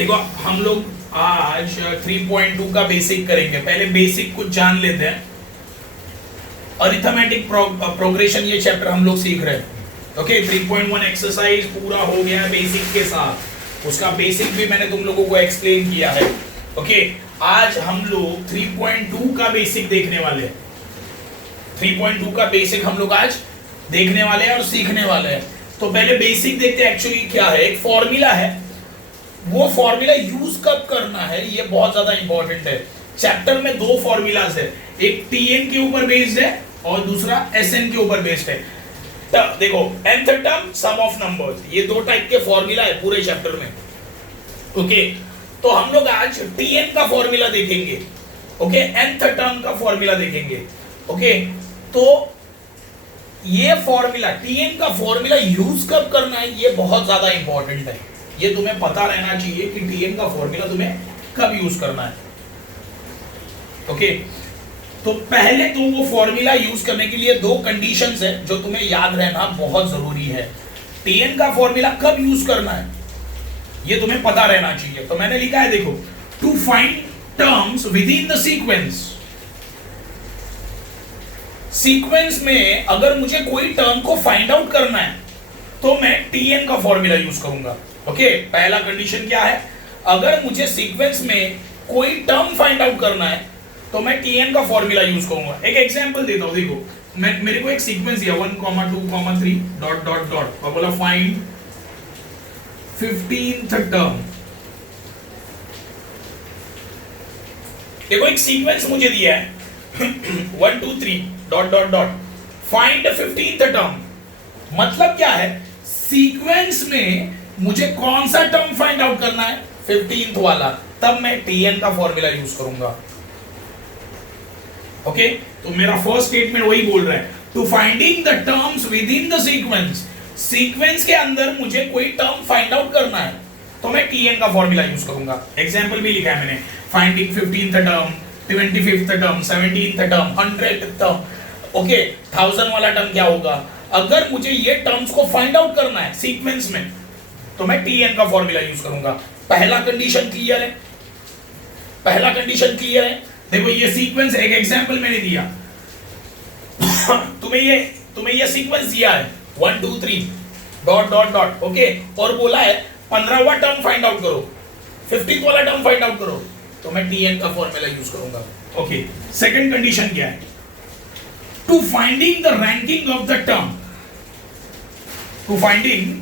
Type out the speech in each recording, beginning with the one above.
देखो हम लोग आज 3.2 का बेसिक करेंगे। पहले बेसिक कुछ जान लेते हैं। अरिथमेटिक प्रोग्रेशन ये चैप्टर हम लोग सीख रहे हैं। ओके 3.1 एक्सरसाइज पूरा हो गया बेसिक के साथ। उसका बेसिक भी मैंने तुम लोगों को एक्सप्लेन किया है। ओके आज हम लोग 3.2 का बेसिक देखने वाले हैं। 3.2 का बेसिक हम लोग आज देखने वाले हैं और सीखने वाले हैं। तो पहले बेसिक देखते हैं। एक्चुअली क्या है, एक फॉर्मूला है, वो फॉर्मूला यूज कब करना है ये बहुत ज्यादा इंपॉर्टेंट है। चैप्टर में दो फॉर्मूलाज है, एक टीएन के ऊपर बेस्ड है और दूसरा एसएन के ऊपर बेस्ड है। देखो nth term sum of numbers, ये दो टाइप के फॉर्मूला है पूरे चैप्टर में। ओके तो हम लोग आज टीएन का फॉर्मूला देखेंगे। ओके nth टर्म का फॉर्मूला देखेंगे। ओके तो ये फॉर्मूला टीएन का फॉर्मूला यूज कब करना है ये बहुत ज्यादा इंपॉर्टेंट है। ये तुम्हें पता रहना चाहिए कि टीएन का फॉर्मूला तुम्हें कब यूज करना है। ओके तो पहले तो वो फॉर्मूला यूज करने के लिए दो कंडीशंस है जो तुम्हें याद रहना बहुत जरूरी है। टीएन का फॉर्मूला कब यूज करना है ये तुम्हें पता रहना चाहिए। तो मैंने लिखा है, देखो, to find terms within the sequence. Sequence में अगर मुझे कोई टर्म को फाइंड आउट करना है तो मैं टीएन का फॉर्मूला यूज करूंगा। ओके पहला कंडीशन क्या है, अगर मुझे सीक्वेंस में कोई टर्म फाइंड आउट करना है तो मैं टीएन का फॉर्मूला यूज करूंगा। एक एग्जांपल देता हूं। देखो मेरे को एक सीक्वेंस दिया 1, 2, 3 डॉट डॉट डॉट और बोला फाइंड 15th टर्म। देखो एक सीक्वेंस मुझे दिया है 1, 2, 3 dot dot dot find 15th term. मतलब क्या है, सीक्वेंस में मुझे कौन सा टर्म फाइंड आउट करना है, 15th वाला, तब मैं टीएन का फॉर्मूला यूज करूंगा। ओके तो मेरा फर्स्ट स्टेटमेंट वही बोल रहा है, to finding the terms within the sequence. Sequence के अंदर मुझे कोई टर्म फाइंड आउट करना है तो मैं टीएन का फॉर्मूला यूज करूंगा। एग्जांपल भी लिखा है मैंने, finding 15th term, 25th term, 17th term, 100th term. Okay 1000 वाला टर्म क्या होगा, अगर मुझे ये टर्म्स को फाइंड आउट करना है सीक्वेंस में तो मैं टीएन का फॉर्मूला यूज करूंगा। पहला कंडीशन क्लियर है, पहला कंडीशन क्लियर है। देखो ये सीक्वेंस है, एक एग्जांपल मैंने दिया तुम्हें ये सीक्वेंस दिया है 1, 2, 3 डॉट डॉट डॉट। ओके और बोला है 15वां टर्म फाइंड आउट करो, 15th वाला टर्म फाइंड आउट करो, तो मैं टीएन का फॉर्मूला यूज करूंगा। ओके सेकंड कंडीशन क्या है, to finding the ranking of the term. To finding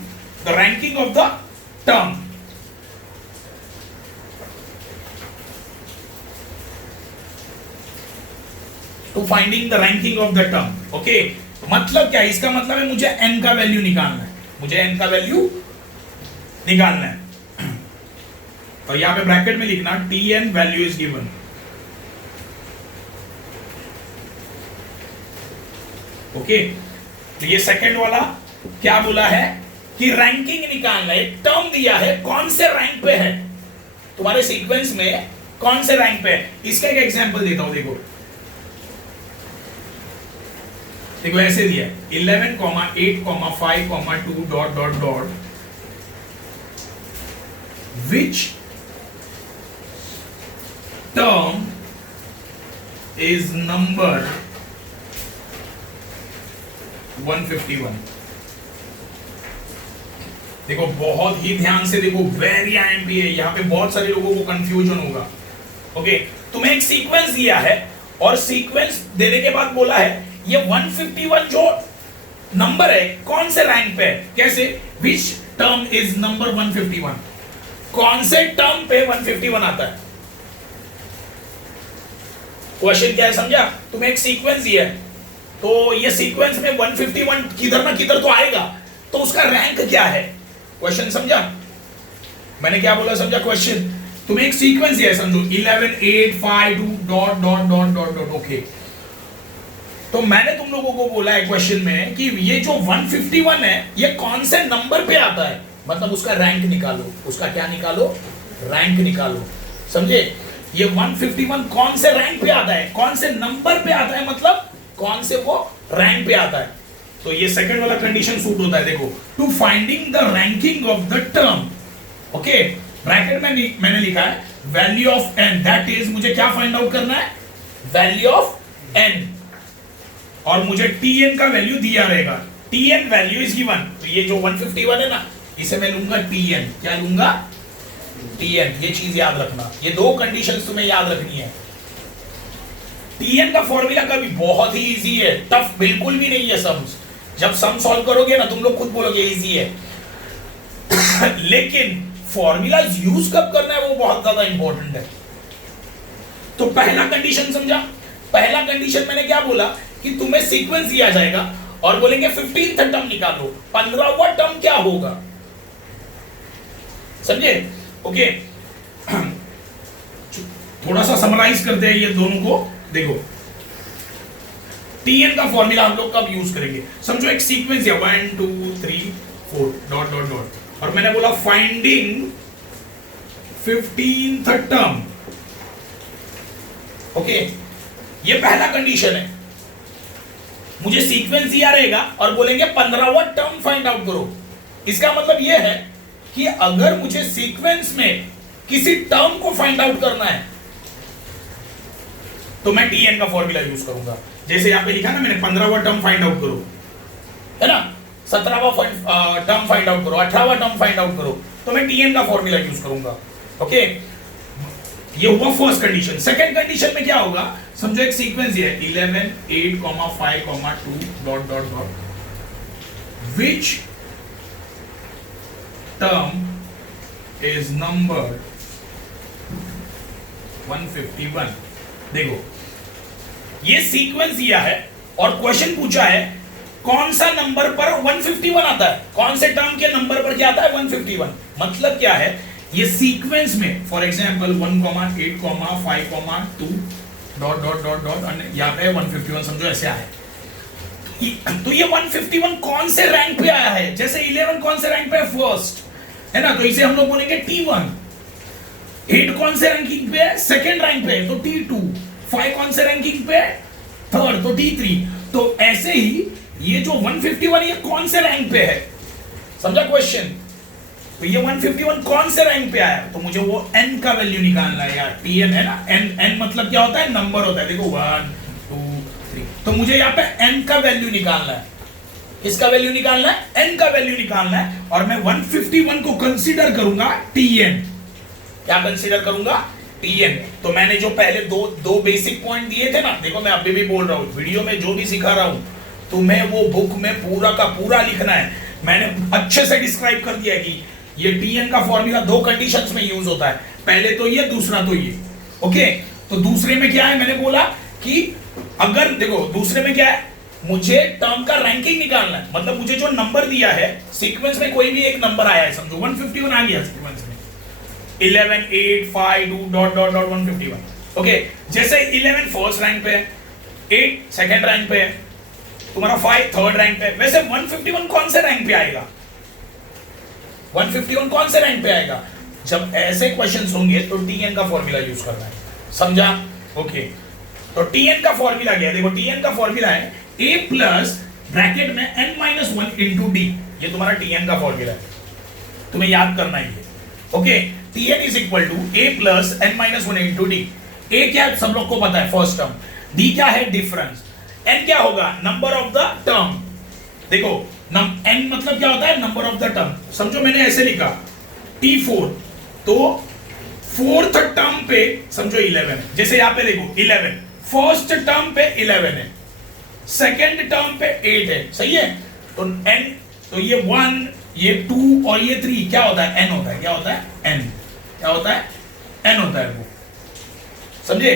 the ranking of the term. To finding the ranking of the term. Okay मतलब क्या है, इसका मतलब है मुझे n का वैल्यू निकालना है, मुझे n का वैल्यू निकालना है। तो यहां पे ब्रैकेट में लिखना tn value is given. Okay तो ये सेकंड वाला क्या बोला है कि रैंकिंग निकालना है। एक टर्म दिया है, कौन से रैंक पे है तुम्हारे सीक्वेंस में, कौन से रैंक पे है। इसका एक एग्जांपल देता हूं। देखो ऐसे दिया 11, 8, 5, 2 dot dot dot which term is number 151। देखो बहुत ही ध्यान से देखो, वेरी आईएमपी है, यहां पे बहुत सारे लोगों को कंफ्यूजन होगा। ओके तुम्हें एक सीक्वेंस दिया है और सीक्वेंस देने के बाद बोला है ये 151 जो नंबर है कौन से रैंक पे है। कैसे, विच टर्म इज नंबर 151, कौन से टर्म पे 151 आता है। क्वेश्चन क्या है समझा, तुम्हें एक सीक्वेंस दिया है तो ये सीक्वेंस में 151 किधर ना किधर तो आएगा, तो उसका रैंक क्या है। क्वेश्चन समझा, मैंने क्या बोला समझा क्वेश्चन। तुम्हें एक सीक्वेंस दिया है, समझो 11, 8, 5, 2 dot dot dot dot dot. Okay तो मैंने तुम लोगों को बोला है क्वेश्चन में कि ये जो 151 है ये कौन से नंबर पे आता है, मतलब उसका रैंक निकालो। उसका क्या निकालो, रैंक निकालो। समझे, ये 151 कौन से रैंक पे आता है, कौन से नंबर पे आता है, मतलब कौन से वो रैंक पे आता है। तो ये सेकंड वाला कंडीशन सूट होता है। देखो to finding the ranking of the term. Okay bracket में मैंने लिखा है value of n, that is मुझे क्या फाइंड आउट करना है, वैल्यू ऑफ एन, और मुझे टीएन का वैल्यू दिया रहेगा, टीएन वैल्यू इज गिवन। तो ये जो 151 है ना, इसे मैं लूंगा टीएन, क्या लूंगा, टीएन। ये चीज याद रखना, ये दो कंडीशंस तुम्हें याद रखनी है। टीएन का फॉर्मूला का भी बहुत ही इजी है, टफ बिल्कुल भी नहीं है सम्स। जब सम सॉल्व करोगे ना, तुम लोग खुद बोलोगे इजी है लेकिन फॉर्मूला यूज कब करना है वो बहुत ज्यादा इंपॉर्टेंट है। तो पहला कंडीशन समझा, पहला कंडीशन मैंने क्या बोला कि तुम्हें सीक्वेंस दिया जाएगा और बोलेंगे 15th टर्म निकालो, 15वां टर्म क्या होगा, समझे? ओके थोड़ा सा समराइज करते हैं ये दोनों को। देखो टीएन का फॉर्मूला हम लोग कब यूज करेंगे, समझो एक सीक्वेंस है 1 2 3 4 डॉट डॉट डॉट, और मैंने बोला फाइंडिंग 15th टर्म। ओके ये पहला कंडीशन है, मुझे सीक्वेंस दिया रहेगा और बोलेंगे 15वां टर्म फाइंड आउट करो। इसका मतलब यह है कि अगर मुझे सीक्वेंस में किसी टर्म को फाइंड आउट करना है तो मैं टीएन का फॉर्मूला यूज करूंगा। जैसे यहां पे लिखा ना मैंने 15वां टर्म फाइंड आउट करो, है ना, 17वां टर्म फाइंड आउट करो, 18वां टर्म फाइंड आउट करो, तो मैं टीएन का फॉर्मूला यूज करूंगा। ओके ये हुआ फर्स्ट कंडीशन। सेकंड कंडीशन में क्या होगा, समझो एक सीक्वेंस है 11 8 5 2 dot dot dot, which term is number 151। देखो ये सीक्वेंस दिया है और क्वेश्चन पूछा है कौन सा नंबर पर 151 आता है, कौन से टर्म के नंबर पर क्या आता है 151। मतलब क्या है, ये सीक्वेंस में for example 1 8 5 2 dot dot dot dot, यहां पे 151 समझो ऐसे आया। तो ये 151 कौन से रैंक पे आया है, जैसे 11 कौन से रैंक पे है, फर्स्ट है ना, तो इसे हम लोग बोलेंगे T1। 8 कौन से रैंकिंग पे है, सेकंड रैंक पे है, तो T2। 5 कौन से रैंकिंग पे है, थर्ड, तो T3। तो ऐसे ही ये जो 151 ये कौन से रैंक पे है, समझा क्वेश्चन। तो ये 151 कौन से रैंक पे आया, तो मुझे वो n का वैल्यू निकालना है यार, Tn है ना, n मतलब क्या होता है, नंबर होता है। देखो 1 2 3, तो मुझे यहाँ पे n का वैल्यू निकालना है, इसका वैल्यू निकालना है, n का वैल्यू निकालना है, और मैं 151 को कंसीडर करूंगा Tn। क्या कंसीडर करूंगा, Tn। तो मैंने जो पहले दो बेसिक पॉइंट दिए थे ना, देखो मैं अभी भी बोल रहा हूँ, वीडियो में जो भी सिखा रहा हूँ तुम्हें वो बुक में पूरा का पूरा लिखना है। मैंने अच्छे से डिस्क्राइब कर दिया कि ये Tn का फॉर्मूला दो कंडीशंस में यूज होता है, पहले तो ये, दूसरा तो ये। ओके तो दूसरे में क्या है, मैंने बोला कि अगर देखो दूसरे में क्या है, मुझे टर्म का रैंकिंग निकालना है, मतलब मुझे जो नंबर दिया है सीक्वेंस में कोई भी एक नंबर आया है, समझो 151 आ गया सीक्वेंस में, 11 8 5 2 डॉट डॉट डॉट 151। ओके जैसे 11 फर्स्ट रैंक पे है, 8 सेकंड रैंक पे है, तुम्हारा 5 थर्ड रैंक पे है, वैसे 151 कौन से रैंक पे आएगा, 151 कौन से रैंक पे आएगा। जब ऐसे क्वेश्चंस होंगे तो Tn का फॉर्मूला यूज करना है, समझा। ओके तो Tn का फॉर्मूला क्या है, देखो Tn का फॉर्मूला है a प्लस ब्रैकेट में n-1 इंटू डी, ये तुम्हारा Tn का फॉर्मूला है, तुम्हें याद करना है ये। Okay Tn is equal to a plus n-1 into D. a क्या सब लोग को पता है, फर्स्ट टर्म, d क्या है, डिफरेंस, n क्या होगा, नंबर ऑफ द टर्म। देखो n मतलब क्या होता है, नंबर ऑफ द टर्म। समझो मैंने ऐसे लिखा T4, तो फोर्थ टर्म पे समझो 11, जैसे यहां पे देखो 11 फर्स्ट टर्म पे 11 है, सेकंड टर्म पे 8 है, सही है। तो n, तो ये 1 ये 2 और ये 3 क्या होता है, n होता है, क्या होता है, n, क्या होता है, n होता है वो, समझे।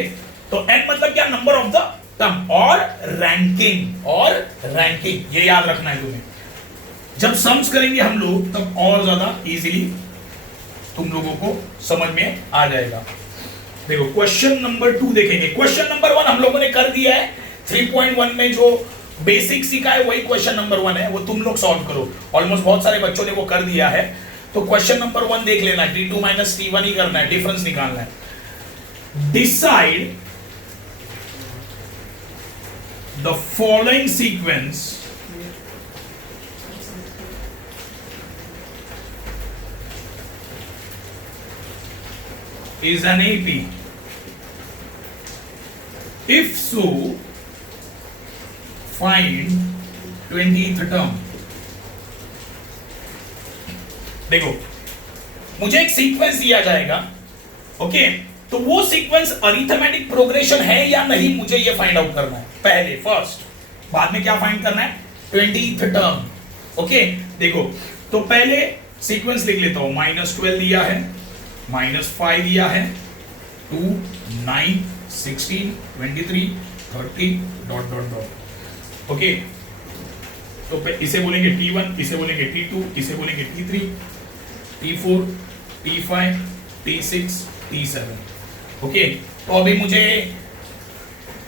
तो n मतलब क्या, नंबर ऑफ द टर्म, और रैंकिंग, और रैंकिंग ये याद रखना है तुम्हें। जब सम्स करेंगे हम लोग तब और ज्यादा इजीली तुम लोगों को समझ में आ जाएगा। देखो क्वेश्चन नंबर 2 देखेंगे। क्वेश्चन नंबर 1 हम लोगों ने कर दिया है, 3.1 में जो बेसिक सीखा है वही क्वेश्चन नंबर 1 है, वो तुम लोग सॉल्व करो। ऑलमोस्ट बहुत सारे बच्चों ने वो कर दिया है, तो क्वेश्चन नंबर 1 देख लेना, T2 माइनस T1 ही करना है, डिफरेंस निकालना है। Decide the following sequence is an AP? If so, find 20th term. देखो, मुझे एक सीक्वेंस दिया जाएगा, ओके, तो वो सीक्वेंस अरिथमेटिक प्रोग्रेशन है या नहीं, मुझे ये फाइंड आउट करना है पहले, फर्स्ट। बाद में क्या फाइंड करना है? 20th term. ओके, देखो, तो पहले सीक्वेंस लिख लेता हूं। -12 दिया है, -5 दिया है, 2, 9, 16, 23, 30, डॉट डॉट डॉट। ओके, तो इसे बोलेंगे T1, इसे बोलेंगे T2, इसे बोलेंगे T3, T4, T5, T6, T7। Okay, तो अभी मुझे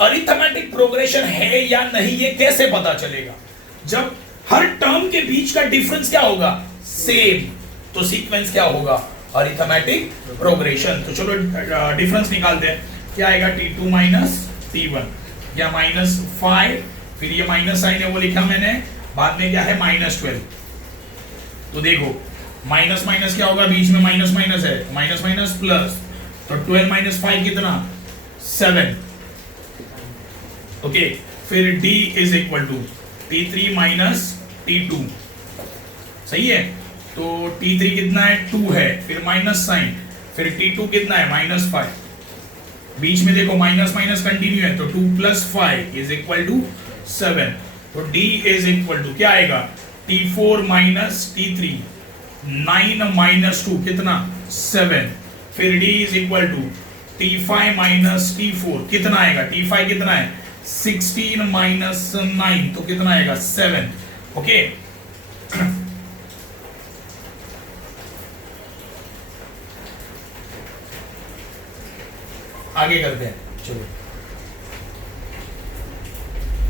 अरिथमेटिक प्रोग्रेशन है या नहीं ये कैसे पता चलेगा? जब हर टर्म के बीच का डिफरेंस क्या होगा? सेम, तो सीक्वेंस क्या होगा? Arithmetic progression. तो चलो डिफरेंस निकालते हैं। क्या आएगा? T2 माइनस T1, या -5, फिर ये माइनस साइन है वो लिखा मैंने, बाद में क्या है? -12। तो देखो, माइनस माइनस क्या होगा? बीच में माइनस माइनस है, माइनस माइनस प्लस, तो 12 माइनस 5 कितना? 7। ओके, फिर D is equal to T3 minus T2, सही है? तो T3 कितना है? 2 है, फिर माइनस साइन, फिर T2 कितना है? -5। बीच में देखो माइनस माइनस कंटिन्यू है, तो 2 + 5 इज इक्वल टू 7। तो D इज इक्वल टू क्या आएगा? T4 माइनस T3, 9 माइनस 2 कितना? 7। फिर D is equal to T5 minus T4 कितना आएगा? T5 कितना है? 16 माइनस 9, तो कितना आएगा? 7। ओके, आगे करते हैं। चलो,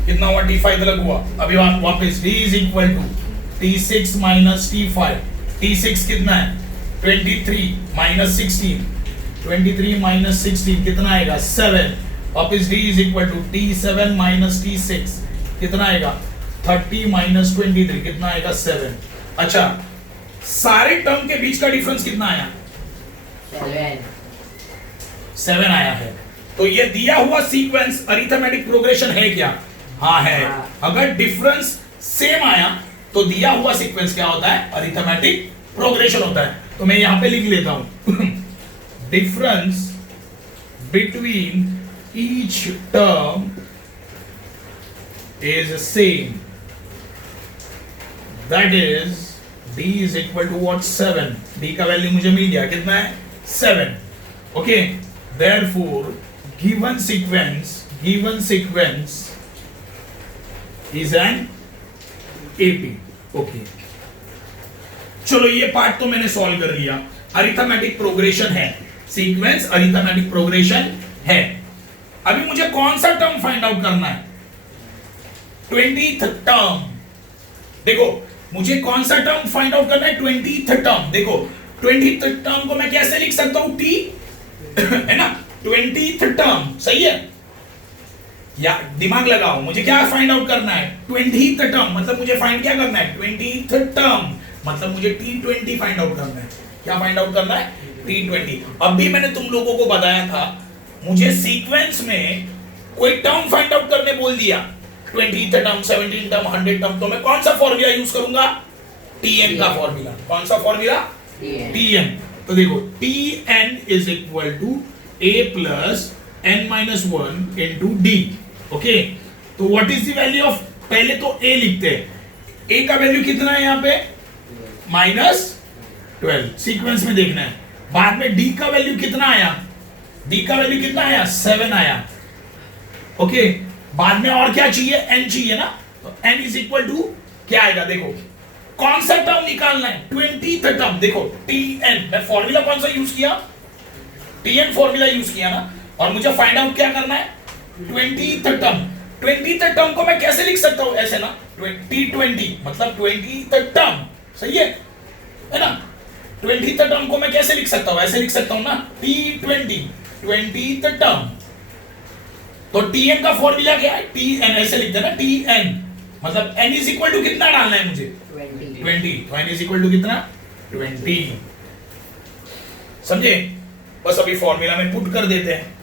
कितना हुआ? T5 अलग हुआ। अभी वापस D is equal to T6 minus T5, T6 कितना है? 23 माइनस 16, 23 माइनस 16 कितना आएगा? 7। वापस D is equal to T7 minus T6 कितना आएगा? 30 माइनस 23 कितना आएगा? 7। अच्छा, सारे टर्म के बीच का डिफरेंस कितना आया? 7 आया है। तो ये दिया हुआ सीक्वेंस अरिथमेटिक प्रोग्रेशन है क्या? हाँ है। अगर डिफरेंस सेम आया तो दिया हुआ सीक्वेंस क्या होता है? अरिथमेटिक प्रोग्रेशन होता है। तो मैं यहां पे लिख लेता हूं difference between each term is same, that is D is equal to what? 7। D का वैल्यू मुझे मिल गया, कितना है? 7। Okay, therefore given sequence is an AP। Okay, चलो ये पार्ट तो मैंने सॉल्व कर लिया। अरिथमेटिक प्रोग्रेशन है, सीक्वेंस अरिथमेटिक प्रोग्रेशन है। अभी मुझे कौन सा टर्म फाइंड आउट करना है? 20th term. देखो, मुझे कौन सा टर्म फाइंड आउट करना है? 20th term. देखो, 20th टर्म को मैं कैसे लिख सकता हूं? T है ना, 20th टर्म, सही है? या दिमाग लगाओ, मुझे क्या फाइंड आउट करना है? 20th टर्म, मतलब मुझे फाइंड क्या करना है? 20th टर्म, मतलब मुझे T20 फाइंड आउट करना है। क्या फाइंड आउट करना है? T20। अभी मैंने तुम लोगों को बताया था, मुझे सीक्वेंस में कोई टर्म फाइंड आउट करने बोल दिया, 20th term, 17th term, 100th term, तो मैं कौन सा फॉर्मूला यूज करूंगा? Tn का फॉर्मूला। कौन सा फॉर्मूला? Tn। तो देखो, Tn is equal to A plus n minus 1 into D। Okay, तो what is the value of, पहले तो A लिखते हैं। A का वैल्यू कितना है यहाँ पे? -12, सीक्वेंस में देखना है। बाद में D का वैल्यू कितना आया? D का वैल्यू कितना आया? 7 आया। ओके, बाद में और क्या चाहिए? N चाहिए ना, तो N इज इक्वल टू क्या आएगा? देखो, कौन सा टर्म निकालना है? 20th term. देखो, Tn, मैं फॉर्मूला कौन सा यूज किया? Tn फॉर्मूला यूज किया ना, और मुझे फाइंड आउट क्या करना है? 20th term. 20th टर्म को मैं कैसे लिख सकता हूं? ऐसे ना, T20 मतलब 20th टर्म, सही है ना? 20th टर्म को मैं कैसे लिख सकता हूं? ऐसे लिख सकता हूं ना, T20, 20th टर्म। तो Tn का फॉर्मूला क्या है? Tn, ऐसे लिखते हैं ना, Tn मतलब n इज इक्वल टू कितना डालना है मुझे? 20। तो n इज इक्वल टू कितना? 20। समझे? बस अभी फॉर्मूला में पुट कर देते हैं,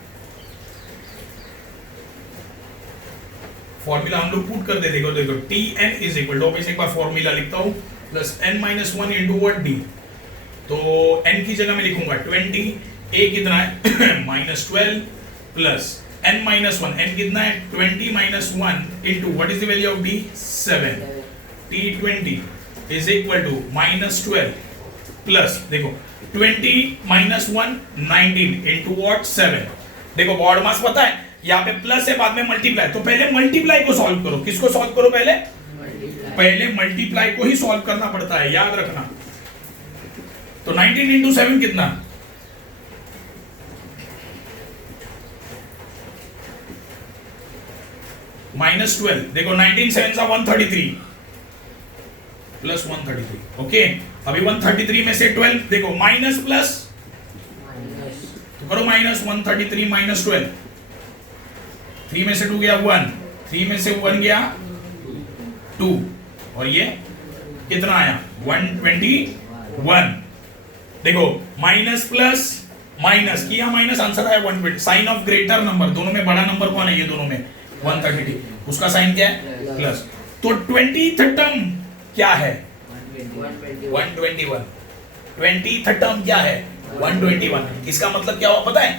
फॉर्मूला हम लोग पुट कर देते हैं। देखो T n is equal to, एक बार फॉर्मूला लिखता हूं, plus n minus one into what D. तो n की जगह में लिखूंगा 20, a कितना है -12 plus n minus one, n कितना है 20 minus one into what is the value of d 7, t20 is equal to -12 plus देखो 20 माइनस वन 19 इंटू व्हाट 7। देखो बॉड मास पता है, यहाँ पे प्लस है बाद में मल्टीप्लाई, तो पहले मल्टीप्लाई को सॉल्व करो। किसको सॉल्व करो? पहले मल्टीप्लाई को ही सॉल्व करना पड़ता है, याद रखना। तो 19 इंटू 7 कितना? -12। देखो 19 7 सा 133 प्लस 133। ओके, अभी 133 में से 12 देखो माइनस प्लस, तो करो माइनस 133 माइनस 12, 3 में से 2 गया 1, 3 में से 1 गया 2, और ये कितना आया 121। देखो माइनस प्लस माइनस किया, माइनस आंसर आया 120। साइन ऑफ ग्रेटर नंबर, दोनों में बड़ा नंबर कौन है? ये दोनों में 132, उसका साइन क्या है? प्लस। तो 20th टर्म क्या है? 121। 20th टर्म क्या है? 121। इसका मतलब क्या हुआ पता है?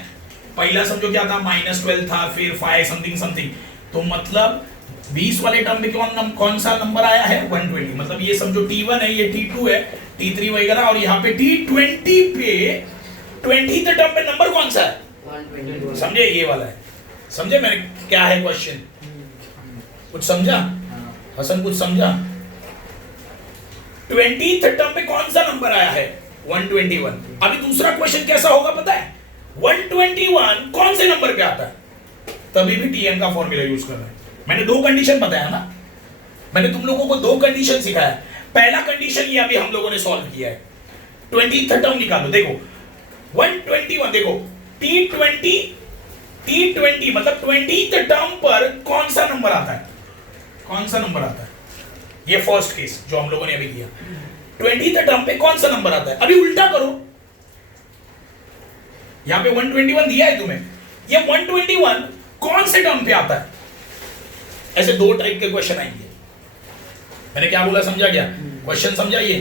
पहला समझो क्या था, -12 था, फिर 5 समथिंग समथिंग, तो मतलब 20 वाले टर्म में कौन सा नंबर आया है? 120। मतलब ये समझो T1 है, ये T2 है, T3 वगैरह, और यहाँ पे T20 पे 20th टर्म पे नंबर कौन सा है? 121। समझे? ये वाला है। समझे मैंने क्या है क्वेश्चन? कुछ समझा? हसन कुछ समझा? 20th टर्म पे कौन सा नंबर आया है? 121। अभी दूसरा क्वेश्चन कैसा होगा पता है? 121 कौन से नंबर पे आता है? तभी भी टीएन का फॉर्मूला यूज कर रहे हैं। मैंने दो कंडीशन बताया ना, मैंने तुम लोगों को दो कंडीशन सिखाया। पहला कंडीशन ये अभी हम लोगों ने सॉल्व किया है, 20th टर्म निकालो। देखो 121, देखो T20 मतलब 20th टर्म पर कौन सा नंबर आता है? कौन सा नंबर आता है? ये फर्स्ट केस जो हम लोगों ने अभी किया, 20th टर्म पे कौन सा नंबर आता है? अभी उल्टा करो, यहां पे 121 दिया है तुम्हें, ये 121 कौन से टर्म पे आता है? ऐसे दो टाइप के क्वेश्चन आएंगे। मैंने क्या बोला, समझा क्या क्वेश्चन? समझा ये?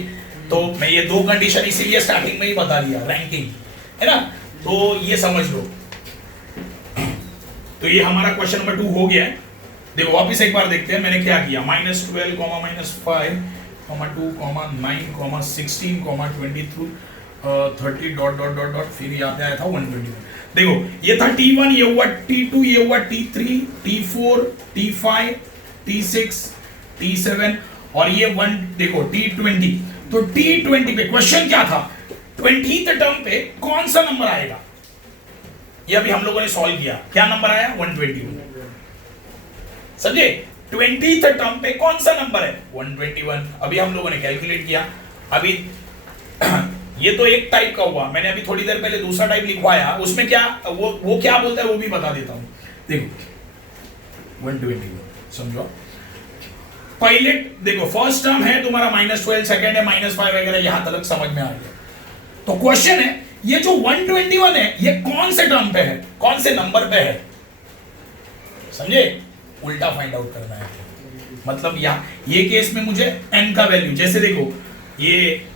तो मैं ये दो कंडीशन इसीलिए स्टार्टिंग में ही बता दिया, रैंकिंग है ना, तो ये समझ लो। तो ये हमारा क्वेश्चन नंबर 2 हो गया है। देखो वापस एक बार देखते हैं मैंने क्या किया, -12, -5, -2, -9, -16, -22, 30 डॉट डॉट डॉट डॉट, फिर यहाँ पे आया था 121। देखो ये था T1, ये हुआ T2, ये हुआ T3, T4, T5, T6, T7, और ये 1 देखो T20। तो T20 पे क्वेश्चन क्या था? 20th टर्म पे कौन सा नंबर आएगा? ये अभी हम लोगों ने सॉल्व किया। क्या नंबर आया? 121। समझे? 20th टर्म पे कौन सा नंबर है? 121। अभी हम लोगों ने कैलकुलेट किया। अभी ये तो एक टाइप का हुआ, मैंने अभी थोड़ी देर पहले दूसरा टाइप लिखवाया, उसमें क्या वो क्या बोलता है वो भी बता देता हूं। देखो 121 समझो, पहले देखो फर्स्ट टर्म है तुम्हारा -12, सेकंड है -5 वगैरह, यहां तक समझ में आ गया। तो क्वेश्चन है ये जो 121 है ये कौन से टर्म पे है, कौन से नंबर पे है? समझे? उल्टा फाइंड आउट करना है। मतलब ये केस में मुझे n का वैल्यू, जैसे देखो ये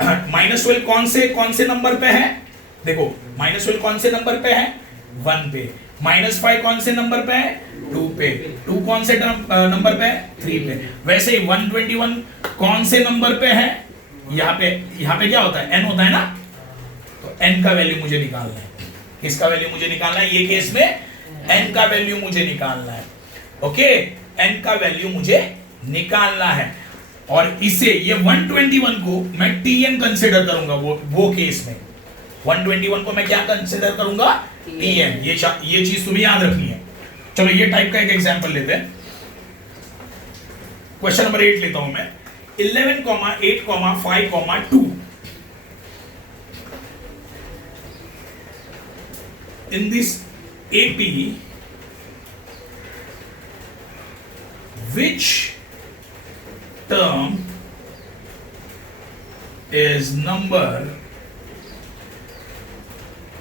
-12 कौन से नंबर पे है? देखो -12 कौन से नंबर पे है? 1 पे। -5 कौन से नंबर पे है? 2 पे। 2 कौन से नंबर पे है? 3 पे। वैसे ही 121 कौन से नंबर पे है? यहाँ पे क्या होता है? n होता है ना, तो n का वैल्यू मुझे निकालना है। किसका वैल्यू मुझे निकालना है? ये केस में n का वैल्यू मुझे निकालना है। ओके, n का वैल्यू मुझे निकालना है, और इसे ये 121 को मैं Tn कंसीडर करूंगा। वो केस में 121 को मैं क्या कंसीडर करूंगा? Tn। ये चीज तुम्हें याद रखनी है। चलो ये टाइप का एक एग्जांपल लेते हैं। क्वेश्चन नंबर 8 लेता हूं मैं। 11, 8, 5, 2 in this AP which term is number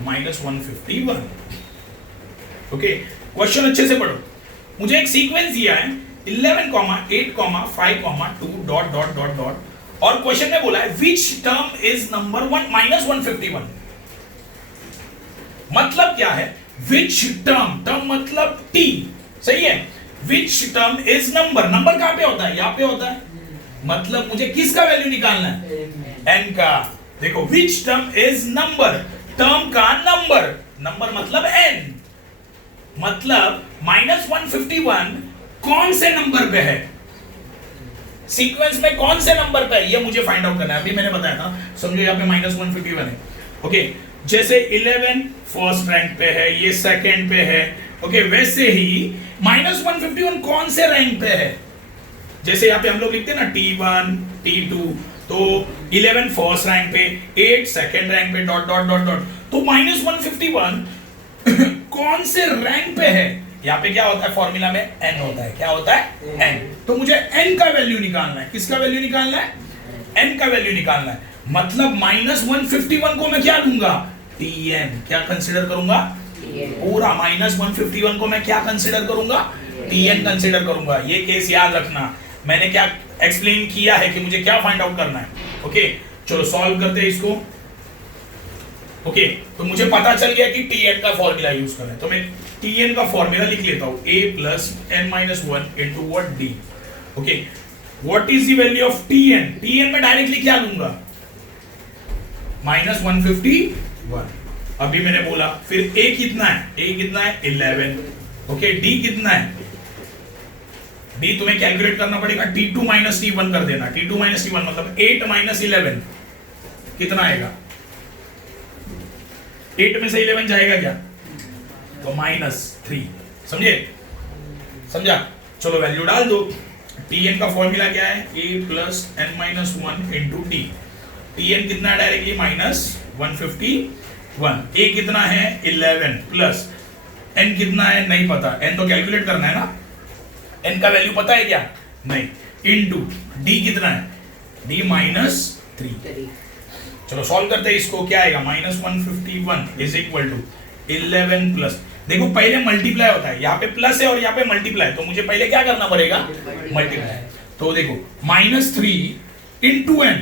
-151। Okay, question अच्छे से पढ़ो। मुझे एक सीक्वेंस दिया है 11, 8, 5, 2 डॉट डॉट डॉट डॉट, और क्वेश्चन में बोला है विच टर्म इज नंबर 1 -151। मतलब क्या है? विच टर्म मतलब टी, सही है। विच टर्म इज नंबर कहां पे होता है? यहां पे होता है। मतलब मुझे किसका वैल्यू निकालना है? एन का। देखो, which term is number, term का नंबर मतलब एन, मतलब -151 कौन से नंबर पे है, सीक्वेंस में कौन से नंबर पे है, ये मुझे फाइंड आउट करना है। अभी मैंने बताया था, समझो यहाँ पे -151 है। ओके, जैसे 11 फर्स्ट रैंक पे है, ये सेकंड पे है। ओके, वैसे ही -151 कौन से रैंक पे है? जैसे यहाँ पे हम लोग लिखते हैं ना T1, T2, तो 11 फर्स्ट रैंक पे, 8 सेकंड रैंक पे, डॉट डॉट डॉट डॉट। तो -151 कौन से रैंक पे है? यहाँ पे क्या होता है फॉर्मूला में? n होता है। क्या होता है? n। तो मुझे n का वैल्यू निकालना है। किसका वैल्यू निकालना है? n का वैल्यू निकालना है। मतलब -151 को मैं क्या लूंगा? tn। क्या कंसीडर करूंगा? पूरा -151 को मैं क्या कंसीडर करूंगा? tn कंसीडर करूंगा। ये केस याद रखना, मैंने क्या एक्सप्लेन किया है कि मुझे क्या फाइंड आउट करना है। ओके, चलो सॉल्व करते हैं इसको। ओके, तो मुझे पता चल गया कि tn का फॉर्मूला यूज करना है, तो मैं tn का फॉर्मूला लिख लेता हूं, a plus n-1 into what d। Okay, what is the value of tn? tn में डायरेक्टली क्या लूंगा? -151। अभी मैंने बोला। फिर a कितना है? a कितना है? 11। ओके, d कितना है? d तुम्हें कैलकुलेट करना पड़ेगा, t2 - t1 कर देना। t2 - t1 मतलब 8 - 11 कितना आएगा? 8 में से 11 जाएगा क्या? तो -3। समझा? चलो वैल्यू डाल दो। tn का फॉर्मूला क्या है? a plus n-1 into d। tn कितना है डायरेक्टली? -151। a कितना है? 11 प्लस n कितना है? नहीं पता, n तो कैलकुलेट करना है ना। n का वैल्यू पता है क्या? नहीं। इनटू d कितना है? d -3। चलो सॉल्व करते हैं इसको। क्या आएगा? -151 इज इक्वल टू 11 प्लस, देखो पहले मल्टीप्लाई होता है, यहाँ पे प्लस है और यहाँ पे मल्टीप्लाई, तो मुझे पहले क्या करना पड़ेगा? मल्टीप्लाई। तो देखो -3 इंटू n,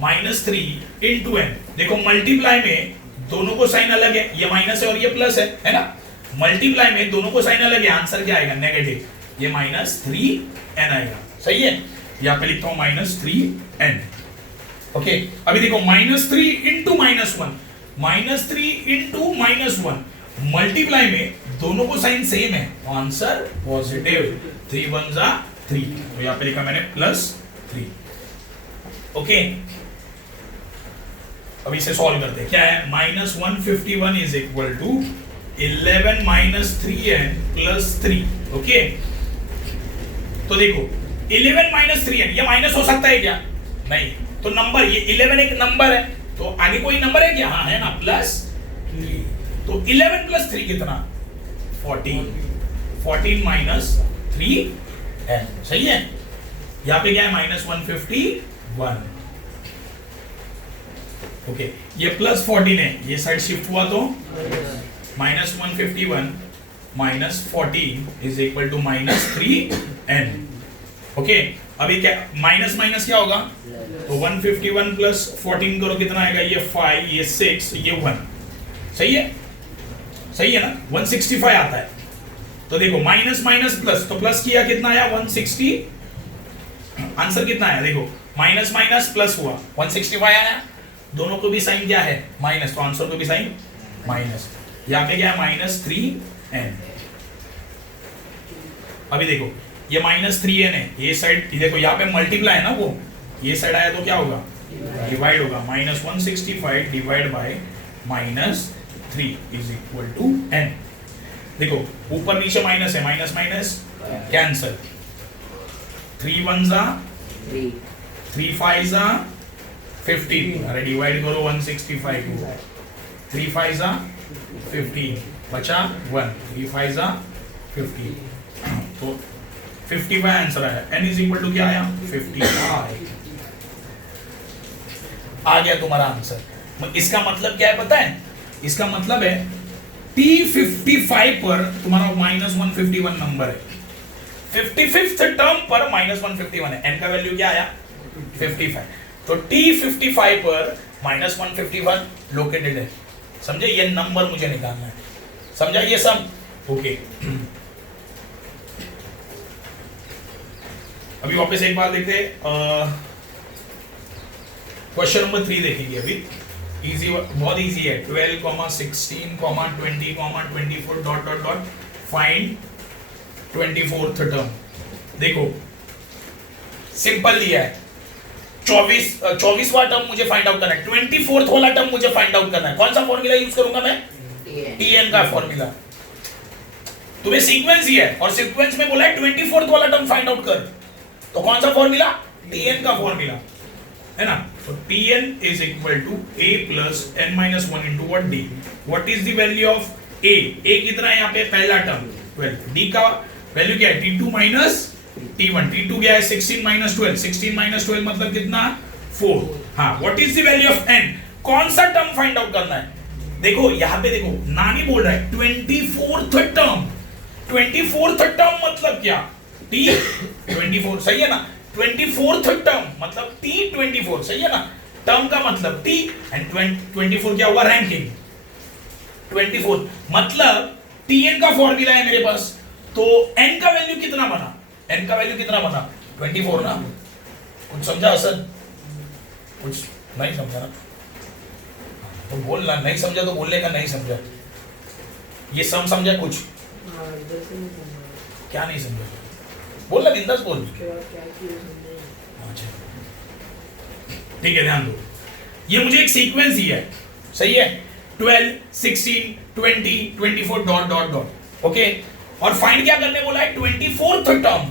-3 इंटू n। देखो मल्टीप्लाई में दोनों को साइन अलग है, ये माइनस है और ये प्लस है ना। मल्टीप्लाई में दोनों को साइन अलग है, आंसर क्या आएगा? नेगेटिव। ये -3n आएगा। सही है, यहाँ पे लिखता हूँ -3n। ओके, अभी देखो -3 इंटू -1, -3 इंटू -1, मल्टीप्लाई में दोनों को साइन सेम है, आंसर पॉजिटिव। 3 1 जा 3, तो यहाँ पे लिखा मैंने +3। ओके, अब इसे सॉल्व करते हैं। क्या है? -151 is equal to 11 - 3n + 3। Okay, तो देखो 11 - 3n, ये माइनस हो सकता है क्या? नहीं। तो नंबर, ये 11 एक नंबर है, तो आगे कोई नंबर है क्या? हाँ है ना, +3। तो 11 + 3 कितना? 14। 14 - 3n। सही है। यहाँ पे क्या है? -151। ओके, ये +14 है, ये साइड शिफ्ट हुआ तो -151 - 14 is equal to -3n। Okay, अभी क्या माइनस माइनस क्या होगा? तो 151 + 14 करो, कितना आएगा? ये 5, ये 6, ये 1। सही है, सही है ना। 165 आता है। तो देखो माइनस माइनस प्लस, तो प्लस किया कितना आया? 160। आंसर कितना आया? देखो माइनस माइनस प्लस हुआ, 165 आया। दोनों को भी साइन क्या है? माइनस, तो आंसर को भी साइन माइनस। यहाँ पे क्या है? -3n। अभी देखो ये -3n है, ये साइड देखो, यहाँ पे मल्टीप्लाई है ना, वो ये साइड आया तो क्या होगा? डिवाइड होगा। -165 divide by -3 is equal to n। देखो ऊपर नीचे माइनस है, माइनस माइनस कैंसल। 3 1 जा 3 5 जा 15। अरे डिवाइड करो 165 को, 3 5 जा 15, बचा 1, 3 5 जा 15, तो 55 आंसर आया। n इज इक्वल टू क्या आया? 55 आ गया तुम्हारा आंसर। इसका मतलब क्या है पता है? इसका मतलब है T55 पर तुम्हारा -151 नंबर है, 55th टर्म पर -151 है, n का वैल्यू क्या आया 55, तो T55 पर -151 लोकेटेड है। समझे? ये नंबर मुझे निकालना है, समझा ये सब? ओके अभी वापस एक बार देखते क्वेश्चन नंबर 3 देखेंगे अभी। इजी, बहुत इजी है। 12, 16, 20, 24 dot dot dot find 24th term. देखो सिंपल दिया है, 24वां टर्म मुझे फाइंड आउट करना है, 24th वाला टर्म मुझे फाइंड आउट करना है। कौन सा फॉर्मूला यूज करूंगा मैं? टीएन का फॉर्मूला। तुम्हें सीक्वेंस ही है और सीक्वेंस में बोला है 24th वाला टर्म फाइंड आउट कर, तो कौन सा फॉर्मूला? टीएन का फॉर्मूला है ना। तो Tn is equal to a plus n minus 1 into what d. What is the value of a? a कितना है यहाँ पे? पहला टर्म 12, d का वैल्यू क्या है? t2 minus t1, t2 क्या है? 16 minus 12, 16 minus 12 मतलब कितना? 4। हाँ, what is the value of n? कौन सा टर्म फाइंड आउट करना है? देखो यहाँ पे देखो, नानी बोल रहा है 24th टर्म। 24th टर्म मतलब क्या? t 24, सही है ना? 24th टर्म मतलब T24, सही है ना? टर्म का मतलब T एंड 24 क्या हुआ? रैंकिंग। 24 मतलब Tn का फॉर्मूला है मेरे पास, तो n का वैल्यू कितना बना? n का वैल्यू कितना बना? 24 ना। कुछ समझा असद? कुछ नहीं समझा ना तो बोलना, नहीं समझा तो बोलने का नहीं समझा। ये समझा कुछ? क्या नहीं समझा? बोलना, बिंदास बोल। अच्छा ठीक है, ध्यान दो, ये मुझे एक सीक्वेंस ही है, सही है? 12, 16, 20, 24 डॉट डॉट डॉट, ओके। और फाइंड क्या करने बोला है? 24th term.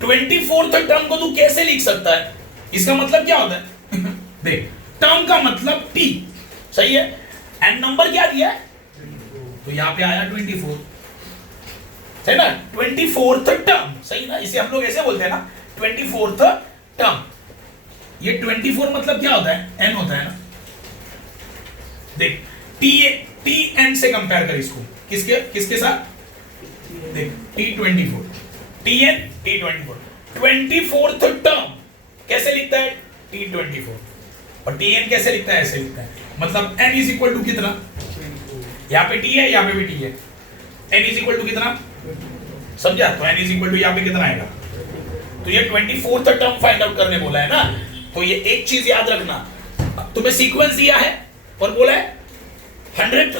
24th टर्म को तू कैसे लिख सकता है? इसका मतलब क्या होता है? देख, टर्म का मतलब T, सही है? एंड नंबर क्या दिया है? तो यहां पे आया 24, है ना? 24th टर्म, सही ना? इसे हम लोग ऐसे बोलते हैं ना, 24th टर्म। ये 24 मतलब क्या होता है? n होता है ना। देख, Tn से कंपेयर कर इसको, किसके किसके साथ? देख, T24, Tn T24, 24th term कैसे लिखता है? T24। और Tn कैसे लिखता है? ऐसे लिखता है, मतलब n इज इक्वल टू कितना? यहाँ पे T है, यहाँ पे भी T है, n इज इक्वल टू कितना? समझा? तो n इज इक्वल टू यहाँ पे कितना आएगा? तो ये 24th टर्म फाइंड आउट करने बोला है ना। तो ये एक चीज याद रखना, तुम्हें सीक्वेंस दिया है और बोला है 100th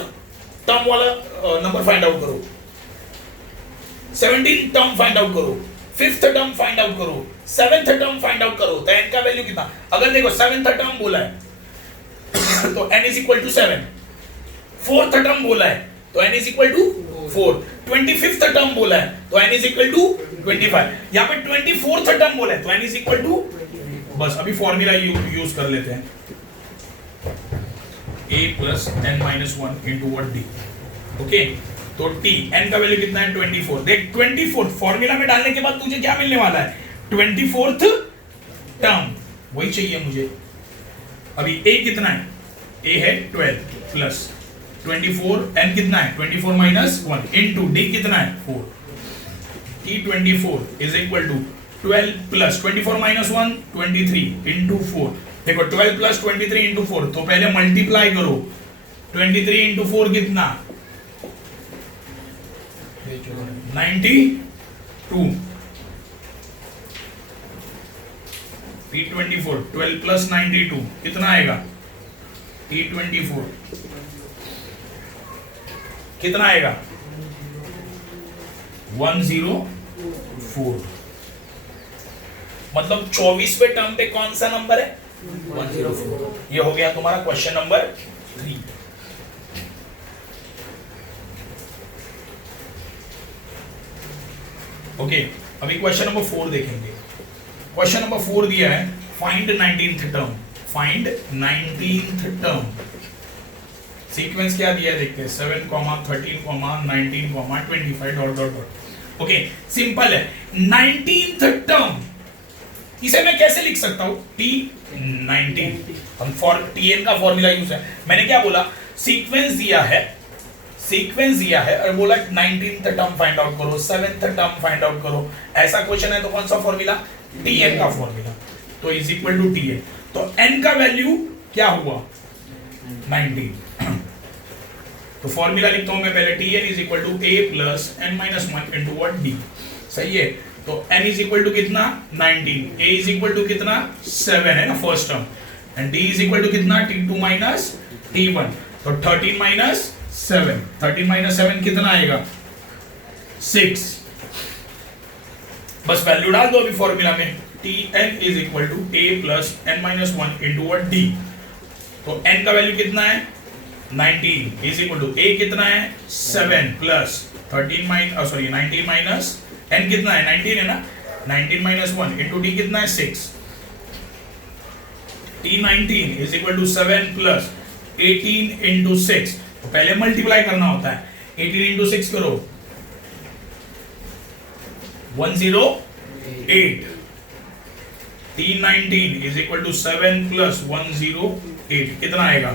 टर्म वाला नंबर फाइंड आउट करो, 17th टर्म फाइंड आउट करो, 5th टर्म फाइंड आउट करो, 7th टर्म फाइंड आउट करो। तो n का वैल्यू कितना? अगर देखो 7th टर्म बोला है तो n is equal to 7, 4th term बोला है तो n is equal to 4, 25th term बोला है तो n इज इक्वल टू 25, यहाँ पे 24th टर्म बोला है तो n इज इक्वल टू, बस अभी फॉर्मूला यूज कर लेते हैं, a plus n minus 1 into what d, okay. तो t, n का वैल्यू कितना है? 24। देख, 24 फॉर्मूला में डालने के बाद तुझे क्या मिलने वाला है? 24th टर्म, वही चाहिए मुझे। अभी a कितना है? a है 12 प्लस 24, n कितना है? 24 माइनस 1 इनटू d कितना है? 4। T24 is equal to 12 plus 24 minus 1 23 into 4। देखो 12 प्लस 23 इनटू 4, तो पहले मल्टीप्लाई करो, 23 इनटू 4 कितना? 92। T24 12 प्लस 92 कितना आएगा? T24 कितना आएगा? 104। मतलब 24वें टर्म पे कौन सा नंबर है? 104। ये हो गया तुम्हारा क्वेश्चन नंबर 3। ओके, अभी क्वेश्चन नंबर 4 देखेंगे। क्वेश्चन नंबर 4 दिया है, find 19th term. Find 19th term. Sequence क्या दिया है देखते हैं, 7, 13, 19, 25 dot dot dot. Okay, simple है। 19th टर्म इसे मैं कैसे लिख सकता हूं? T19 हम फॉर Tn का फॉर्मूला यूज है। मैंने क्या बोला, सीक्वेंस दिया है और बोला 19th टर्म फाइंड आउट करो, 7th टर्म फाइंड आउट करो। ऐसा क्वेश्चन है तो कौन सा फॉर्मूला? Tn का फॉर्मूला। तो इज इक्वल टू Tn, तो n का वैल्यू क्या हुआ? 19। तो फॉर्मूला लिखता हूं मैं पहले, Tn is equal to a plus n minus 1 into what d। सही है, तो n इज इक्वल टू कितना? 19, a इज इक्वल टू कितना? 7 है ना first term, and d is equal to कितना? t2 minus t1। तो 13 माइनस 7, 13 माइनस 7 कितना आएगा? 6। बस वैल्यू डाल दो अभी फॉर्मूला में, Tn is equal to a plus n minus 1 into what d। तो n का वैल्यू कितना है? 19 इज इक्वल टू a कितना है? 7 प्लस 13 माइनस 19 माइनस n कितना है? 19 है ना, 19 माइनस 1 इंटू d कितना है? 6। T19 is equal to 7 plus 18 into 6। तो पहले मल्टीप्लाई करना होता है, 18 इंटू 6 करो, 108। T19 is equal to 7 plus 108 कितना आएगा?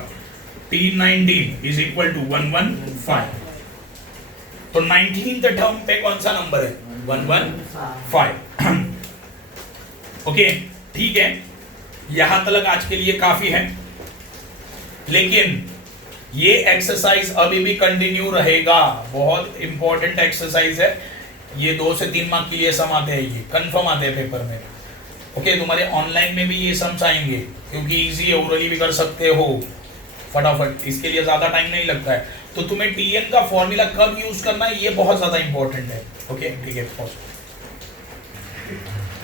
T19 is equal to 115। तो 19th टर्म पे कौन सा नंबर है? 115। ओके, ठीक है, यहां तक आज के लिए काफी है, लेकिन ये एक्सरसाइज अभी भी कंटिन्यू रहेगा। बहुत इंपॉर्टेंट एक्सरसाइज है ये, 2 से 3 मार्क के लिए सम आते हैं, ये कंफर्म आते हैं पेपर में। ओके, तुम्हारे ऑनलाइन में भी ये सम्स आएंगे, क्योंकि इजी है, ओरली भी कर सकते हो फटाफट, इसके लिए ज्यादा टाइम नहीं लगता है। तो तुम्हें Tn का फॉर्मूला कब यूज करना है ये बहुत ज्यादा इंपॉर्टेंट है। ओके, ठीक है।